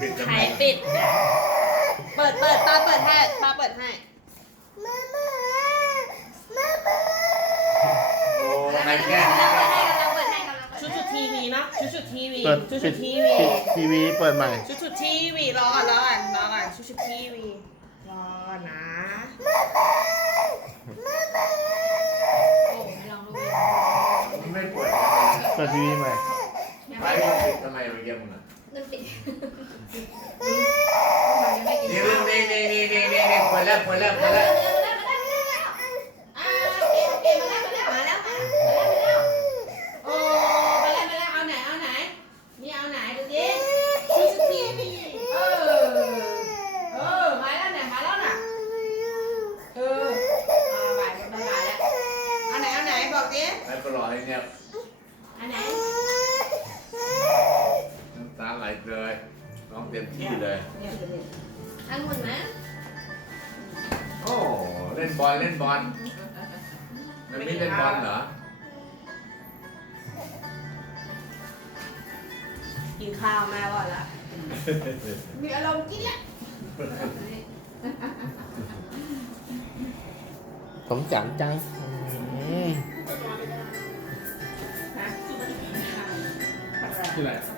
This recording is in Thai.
ปิดทำใครไมปิด เปิดเปิดตาเปิดให้ตาเปิดให้โอ้ใครแกล้งกำใครลังแกเปิล้ดงให้กำลังเปิดให้กำลังเปิดชุดให้ชุดทีวีเนาะชุดชุดทีวีเปิดชุดปิชุดดทีปิวีดทีวีเปิดใหม่ ชุดชุดทีวีรอก่อนรอก่อนรอก่อนชุดชุดทีวีรอก่อนนะโอ้ยลองดูไม่ปวดเปิดทีวีใหม่ไปไม่ปิดทำไมเมื่อกี้มึงอะ นั่นปิดนี่นี่นี่นี่นี่นี่นี่ปวดแล้วปวดแล้วปวดแล้วอ่าโอเคโอเคมาแล้วมาแล้วมาแล้วมาแล้วมาแล้วโอ้มาแล้วมาแล้วเอาไหนเอาไหนนี่เอาไหนดูดิชุดชุดทีวีเออเออมาแล้วเนี่ยมาแล้วน่ะเอออ่าบ่ายบ่ายบ่ายแล้วเอาไหนเอาไหนบอกดิไม่ปลอดเนี่ยอันไหนน้ำตาไหล เลยน้องเต็มที่เลยอังุ่นไหมโอ้เล่นบอลเล่นบอลมันไม่เล่นบอลเหรอกินข้าวแม่ก่อนละมีอารมณ์กินแล้วสมจังจังอืมนะชื่ออะไร